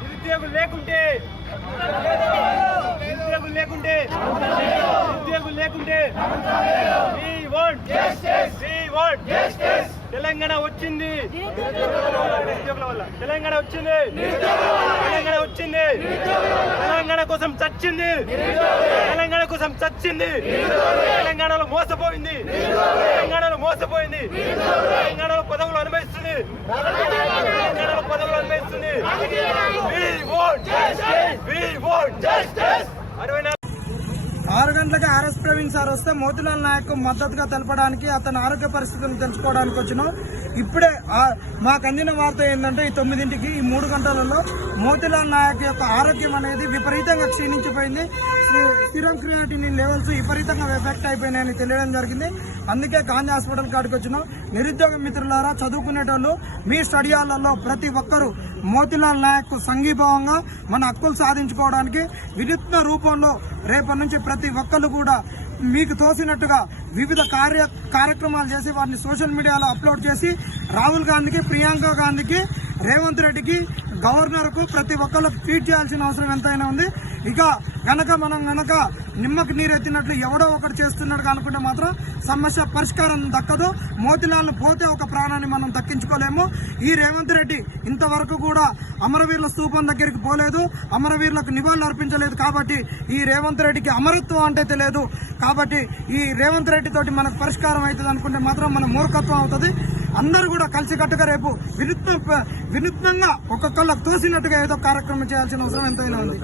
నిరుద్యోగులు లేకుంటే తెలంగాణ వచ్చింది, నిరుద్యోగుల వల్ల తెలంగాణ వచ్చింది, తెలంగాణ కోసం చచ్చింది, తెలంగాణ కోసం చచ్చింది, తెలంగాణలో మోసపోయింది, తెలంగాణలో పదవులు అనుభవిస్తుంది, We want justice. 6 గంటలకు ఆర్ఎస్ ప్రవీణ్ సార్ వస్తే మోతిలాల్ నాయక్ మద్దతుగా తెలపడానికి, అతని ఆరోగ్య పరిస్థితులను తెలుసుకోవడానికి వచ్చినాం. ఇప్పుడే మాకు అందిన వార్త ఏంటంటే ఈ 9ంటికి ఈ 3 గంటలలో మోతిలాల్ నాయక్ యొక్క ఆరోగ్యం అనేది విపరీతంగా క్షీణించిపోయింది. సిరం క్రియాటినిన్ లెవెల్స్ విపరీతంగా ఎఫెక్ట్ అయిపోయినాయని తెలియడం జరిగింది. అందుకే గాంధీ హాస్పిటల్ కాడికి వచ్చినాం. నిరుద్యోగ మిత్రులారా, చదువుకునేటోళ్ళు మీ స్టడీ హాల్లో ప్రతి ఒక్కరూ మోతిలాల్ నాయక్ సంఘీభావంగా మన హక్కులు సాధించుకోవడానికి వినూత్న రూపంలో రేపటి నుంచి ప్రతి ఒక్కరు కూడా మీకు తోసినట్టుగా వివిధ కార్యక్రమాలు చేసి వాటిని సోషల్ మీడియాలో అప్లోడ్ చేసి రాహుల్ గాంధీకి, ప్రియాంక గాంధీకి, రేవంత్ రెడ్డికి, గవర్నర్కు ప్రతి ఒక్కరికి ట్వీట్ చేయాల్సిన అవసరం ఎంతైనా ఉంది. ఇక మనం నిమ్మకి నీరెత్తినట్లు ఎవడో ఒకటి చేస్తున్నాడు అనుకుంటే మాత్రం సమస్య పరిష్కారం దక్కదు. మోతిలాల్ పోతే ఒక ప్రాణాన్ని మనం దక్కించుకోలేము. ఈ రేవంత్ రెడ్డి ఇంతవరకు కూడా అమరవీరుల స్తూపం దగ్గరికి పోలేదు, అమరవీరులకు నివాళులు అర్పించలేదు. కాబట్టి ఈ రేవంత్ రెడ్డికి అమరత్వం అంటే తెలియదు. కాబట్టి ఈ రేవంత్ రెడ్డి తోటి మనకు పరిష్కారం అవుతుంది అనుకుంటే మాత్రం మన మూర్ఖత్వం అవుతుంది. అందరూ కూడా కలిసికట్టుగా రేపు వినూత్నంగా ఒక్కొక్కళ్ళకు తోసినట్టుగా ఏదో కార్యక్రమం చేయాల్సిన అవసరం ఎంతైనా ఉంది.